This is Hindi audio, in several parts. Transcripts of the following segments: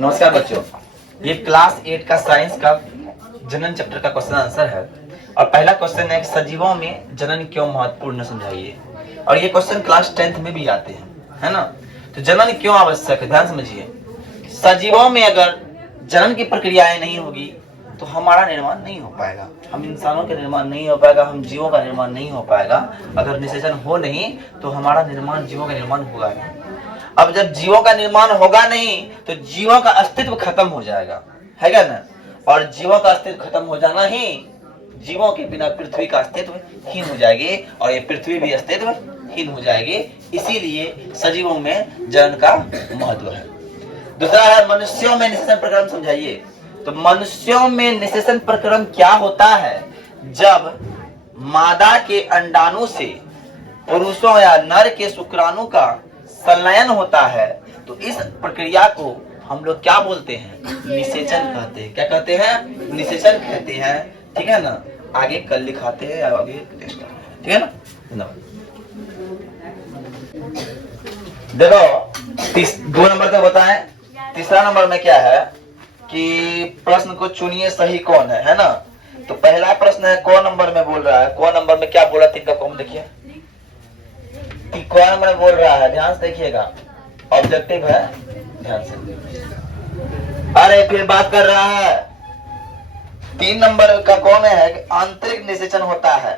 नमस्कार बच्चों, ये क्लास 8 का साइंस का जनन चैप्टर का क्वेश्चन आंसर है। और पहला क्वेश्चन है कि सजीवों में जनन क्यों महत्वपूर्ण, समझाइए। और ये क्वेश्चन क्लास 10th में भी आते हैं, है ना। तो जनन क्यों आवश्यक है, ध्यान समझिए। सजीवों में अगर जनन की प्रक्रियाएं नहीं होगी तो हमारा निर्माण नहीं हो पाएगा, हम इंसानों का निर्माण नहीं हो पाएगा, हम जीवों का निर्माण नहीं हो पाएगा। अगर निषेचन हो नहीं तो हमारा निर्माण, जीवों का निर्माण होगा नहीं। अब जब जीवों का निर्माण होगा नहीं तो जीवों का अस्तित्व खत्म हो जाएगा, है क्या ना। और जीवों का अस्तित्व खत्म हो जाना ही जीवों के बिना पृथ्वी का अस्तित्व हीन हो जाएगी, और ये पृथ्वी भी अस्तित्व हीन हो जाएगी। इसीलिए सजीवों में जनन का महत्व है। दूसरा है मनुष्यों में निषेचन प्रक्रम, समझाइए। तो मनुष्यों में निषेचन प्रक्रम क्या होता है? जब मादा के अंडाणु से पुरुषों या नर के शुक्राणु का संलयन होता है तो इस प्रक्रिया को हम लोग क्या बोलते हैं? निषेचन कहते हैं। क्या कहते हैं? निषेचन कहते हैं, ठीक है ना। आगे कल लिखाते हैं, आगे टेस्ट करते हैं, ठीक है ना। देखो 2 नंबर तक बताएं। तीसरा नंबर में क्या है कि प्रश्न को चुनिए सही कौन है ना। तो पहला प्रश्न है कौन नंबर में बोल रहा है, कौन नंबर में क्या बोला, 3 का कौन देखिए कौन नंबर में बोल रहा है, ध्यान से देखिएगा। ऑब्जेक्टिव है, ध्यान से। अरे फिर बात कर रहा है 3 नंबर का कौन है कि आंतरिक निषेचन होता है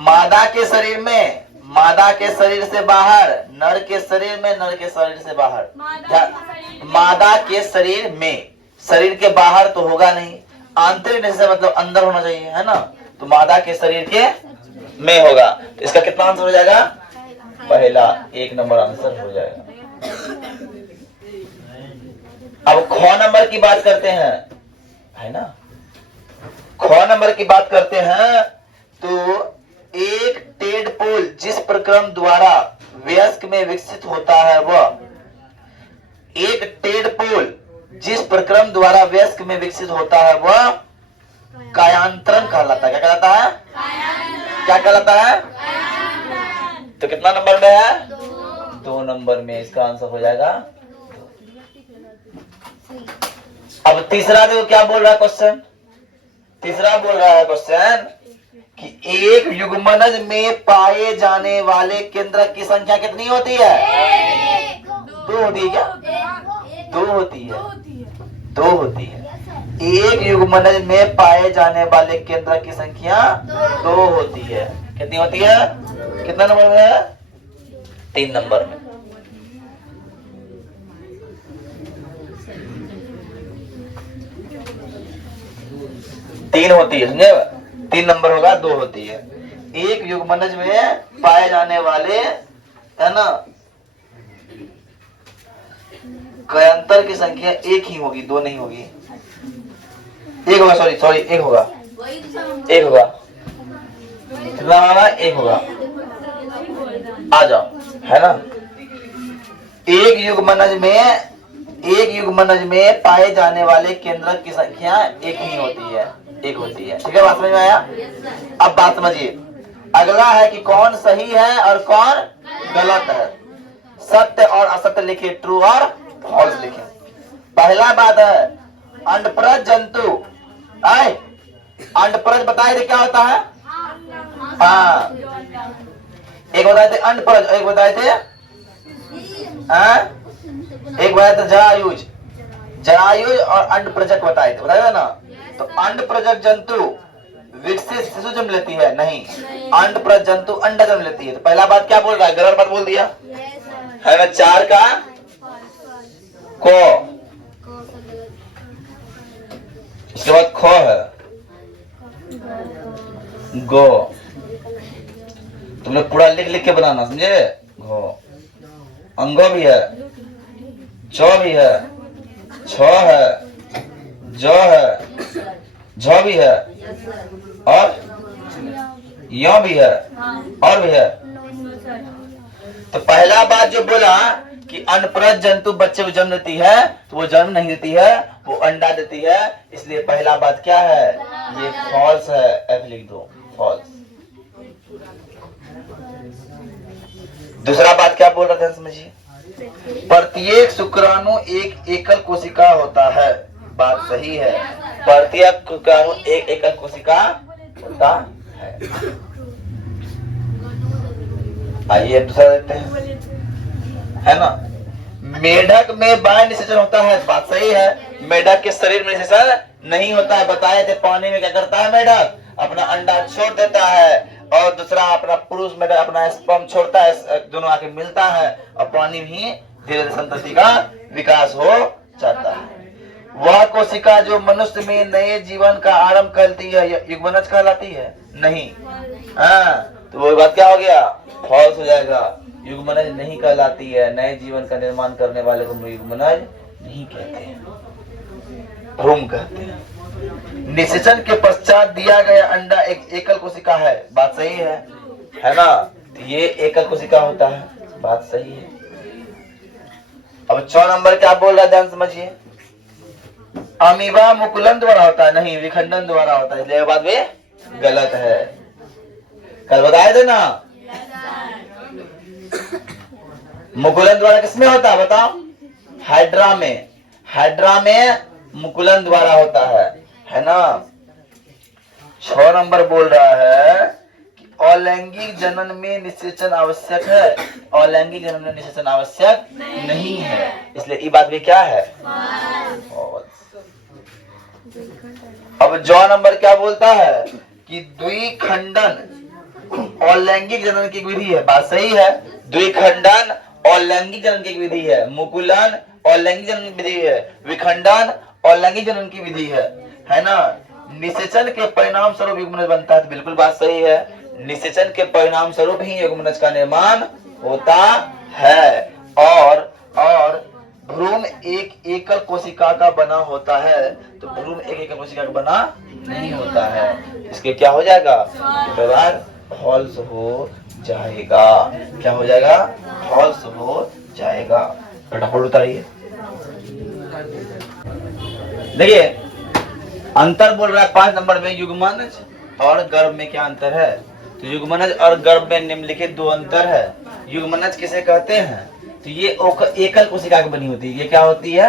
मादा के शरीर में, मादा के शरीर से बाहर, नर के शरीर में, नर के शरीर से बाहर। मादा के शरीर में, शरीर के बाहर तो होगा नहीं। आंतरिक निषेचन मतलब अंदर होना चाहिए, है ना। तो मादा के शरीर के में होगा। तो इसका कितना आंसर हो जाएगा? पहला 1 नंबर आंसर हो जाएगा। अब ख नंबर की बात करते हैं, है ना। ख नंबर की बात करते हैं तो एक टेडपोल जिस प्रक्रम द्वारा वयस्क में विकसित होता है वह, एक टेडपोल जिस प्रक्रम द्वारा वयस्क में विकसित होता है वह कायांतरण कहलाता है। क्या कहलाता है? क्या कहलाता है? तो कितना नंबर में है? 2 नंबर में इसका आंसर हो जाएगा। अब तीसरा देखो क्या बोल रहा है क्वेश्चन। तीसरा बोल रहा है क्वेश्चन कि एक युग्मनज में पाए जाने वाले केंद्रक की संख्या कितनी होती है? 2 होती है। क्या 2 होती है? 2 होती है। एक युग्मनज में पाए जाने वाले केंद्रक की संख्या 2 होती है। कितनी होती है? कितना नंबर में है? 3 नंबर में। तीन होती है, समझे। 3 नंबर होगा, 2 होती है। एक युग्मनज में पाए जाने वाले, है ना, कयांतर की संख्या 1 ही होगी, 2 नहीं होगी। 1 होगा, सॉरी 1 होगा, 1 होगा। कितना होगा? 1 होगा। आ जाओ, है ना। एक युग्मनज में पाए जाने वाले केंद्रक की संख्या 1 ही होती है, 1 होती है। ठीक है, बात समझ में आया? अब बात समझिए। अगला है कि कौन सही है और कौन गलत है। सत्य और असत्य लिखे, ट्रू और फॉल्स लिखे। पहला बात है अंडप्रज जंतु, अंडप्रज बताए थे क्या होता है? हाँ, एक बताए थे अंडप्रज, एक बताए थे जरायुज। जरायुज और अंडप्रजक बताए थे, बताया ना। तो अंडप्रजक जंतु विकसित शिशु जन्म लेती है? नहीं। अंडप्रज जंतु अंडा जन्म लेती है। तो पहला बात क्या बोल रहा है? गलत बात बोल दिया, है ना। 4 का को, उसके बाद ख है, गो। तुमने पूरा लिख लिख के बनाना, समझे। घो, अंगो भी है, चौ भी है, छ है, ज है, झ भी है, और य भी है, और भी है। तो पहला बात जो बोला कि अनप्रज जंतु बच्चे को जन्म देती है, तो वो जन्म नहीं देती है, वो अंडा देती है। इसलिए पहला बात क्या है? ये फॉल्स है। F लिख दो, फॉल्स। दूसरा बात क्या बोल रहा था, समझिए। प्रत्येक शुक्राणु एक एकल कोशिका होता है। बात सही है, प्रत्येक शुक्राणु एक एकल कोशिका होता है। आइए दूसरा देखते हैं, है ना। मेढक में बाह्य निषेचन होता है। बात सही है, मेढक के शरीर में निषेचन नहीं होता है। बताए थे पानी में क्या करता है, मेढक अपना अंडा छोड़ देता है और दूसरा अपना पुरुष मेढक अपना स्पर्म छोड़ता है, दोनों आके मिलता है और पानी में ही धीरे धीरे संतति का विकास हो जाता है। वह कोशिका जो मनुष्य में नए जीवन का आरंभ करती है युग्मनज कहलाती है? नहीं। हाँ, तो वो बात क्या हो गया, फॉल्स हो जाएगा। युग्मनज नहीं कहलाती है, नए जीवन का निर्माण करने वाले को युग्मनज नहीं कहते हैं, भ्रूण कहते हैं। निषेचन के पश्चात दिया गया अंडा एक एकल कोशिका है। बात सही है ना। तो ये एकल कोशिका होता है। बात सही है। अब 6 नंबर क्या बोल रहा है, ध्यान समझिए। अमीबा मुकुलन द्वारा होता है, नहीं विखंडन द्वारा होता है, इसलिए बात भी गलत है। कल बताए थे ना, मुकुलन द्वारा किसमें होता है बताओ? हाइड्रा में। हाइड्रा में मुकुलन द्वारा होता है ना। 6 नंबर बोल रहा है कि अलैंगिक जनन में निषेचन आवश्यक है। अलैंगिक जनन में निषेचन आवश्यक नहीं है, इसलिए ये बात भी क्या है, अब 6 नंबर क्या बोलता है कि द्विखंडन अलैंगिक जनन की विधि है। बात सही है, द्विखंडन अलैंगिक जनन की विधि है, मुकुलन अलैंगिक जनन की विधि है, विखंडन अलैंगिक जनन की विधि है ना। निषेचन के परिणाम स्वरूप युग्मनज बनता है, तो बिल्कुल बात सही है। निषेचन के परिणाम स्वरूप ही युग्मनज का निर्माण होता है। और भ्रूण एक एकल कोशिका का बना होता है, तो भ्रूण एक एकल कोशिका का बना नहीं होता है, इसके क्या हो जाएगा, फॉल्स हो जाएगा। क्या हो जाएगा, फॉल्स हो जाएगा। फटाफट उतारिए। देखिए अंतर बोल रहा है 5 नंबर में, युग्मनज और गर्भ में क्या अंतर है। तो युग्मनज और गर्भ में निम्नलिखित 2 अंतर है। युग्मनज किसे कहते हैं, तो ये एकल कोशिका की बनी होती है। ये क्या होती है,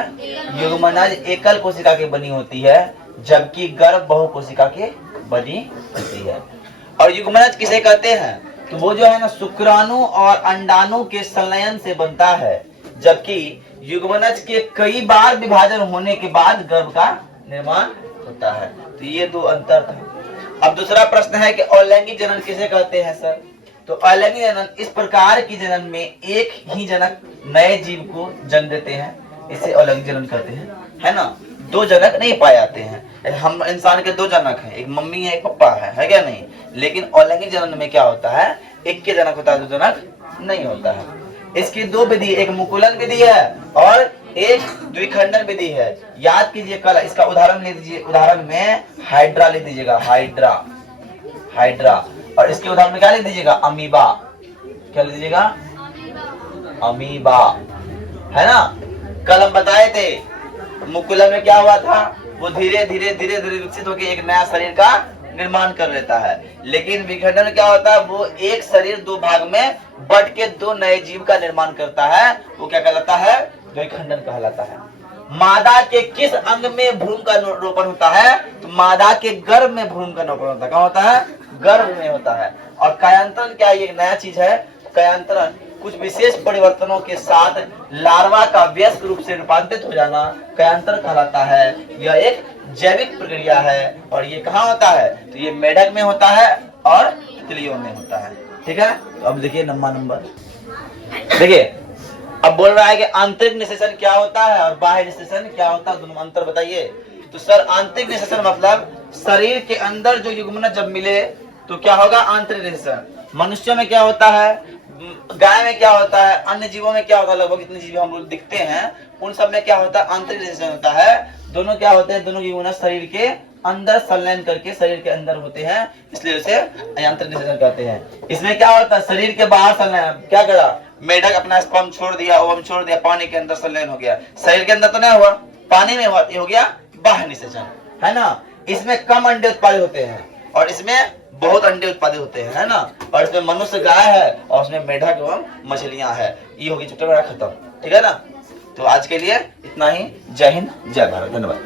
युग्मनज एकल कोशिका की बनी होती है, जबकि गर्भ बहु कोशिका की बनी होती है। और युग्मनज किसे कहते हैं, तो वो जो है ना शुक्राणु और अंडाणु के संलयन से बनता है, जबकि युग्मनज के कई बार विभाजन होने के बाद गर्भ का निर्माण होता है। तो ये 2 अंतर था। अब दूसरा प्रश्न है कि अलैंगिक जनन किसे कहते हैं सर। तो अलैंगिक जनन इस प्रकार की जनन में एक ही जनक नए जीव को जन्म देते हैं, इसे अलैंगिक जनन कहते हैं, है ना। 2 जनक नहीं पाए जाते हैं। हम इंसान के 2 जनक हैं, एक मम्मी है एक पप्पा है क्या नहीं। लेकिन अलैंगिक जनन में क्या होता है, एक के जनक होता है, 2 जनक नहीं होता है। इसकी 2 विधि, एक मुकुलन विधि है और एक द्विखंडन विधि है। याद कीजिए, कल इसका उदाहरण ले दीजिए। उदाहरण में हाइड्रा ले दीजिएगा, हाइड्रा। और इसके उदाहरण में क्या लिख दीजिएगा, अमीबा। क्या लिख दीजिएगा, अमीबा, है ना। कल हम बताए थे मुकुलन में क्या हुआ था, वो धीरे धीरे विकसित होकर एक नया शरीर का निर्माण कर लेता है। लेकिन विखंडन क्या होता है, वो एक शरीर 2 भाग में बट के 2 नए जीव का निर्माण करता है, वो क्या कहलाता है, द्विखंडन कहलाता है। मादा के किस अंग में भ्रूण का रोपण होता है, तो मादा के गर्भ में भ्रूण का रोपण होता है। कहाँ होता है, गर्भ में होता है। और कायांतरण क्या, ये एक नया चीज है। कायांतरण कुछ विशेष परिवर्तनों के साथ लार्वा का वयस्क रूप से रूपांतरित हो जाना कायांतरण कहलाता है। यह एक जैविक प्रक्रिया है और ये कहाँ होता है, तो ये मेढक में होता है और तितलियों में होता है। ठीक है, तो अब देखिए नंबर देखिए, अब बोल रहा है कि आंतरिक निषेचन क्या होता है और बाह्य निषेचन क्या होता है, दोनों अंतर बताइए। तो सर आंतरिक निषेचन मतलब शरीर के अंदर जो युग्मनज जब मिले तो क्या होगा, आंतरिक निषेचन। मनुष्यों में क्या होता है, गाय में क्या होता है, अन्य जीवों में क्या होता है, लगभग जितने जीव हम लोग दिखते हैं उन सब में क्या होता है, आंतरिक निषेचन होता है। दोनों क्या होते हैं, दोनों युग्मनज शरीर के अंदर संलयन करके शरीर के अंदर होते हैं, इसलिए उसे आंतरिक निषेचन कहते हैं। इसमें क्या होता है, शरीर के बाहर संलयन, क्या करा, मेढक अपना स्पर्म छोड़ दिया, ओवम छोड़ दिया, पानी के अंदर संलयन हो गया। शरीर के अंदर तो नहीं हुआ, पानी में हुआ, ये हो गया बाह्य निषेचन, है ना। इसमें कम अंडे उत्पादित होते हैं और इसमें बहुत अंडे उत्पादित होते हैं, है ना। और इसमें मनुष्य गाय है और उसमें मेढक एवं मछलियां है। ये होगी चैप्टर मेरा खत्म। ठीक है ना। तो आज के लिए इतना ही। जय हिंद, जय भारत, धन्यवाद।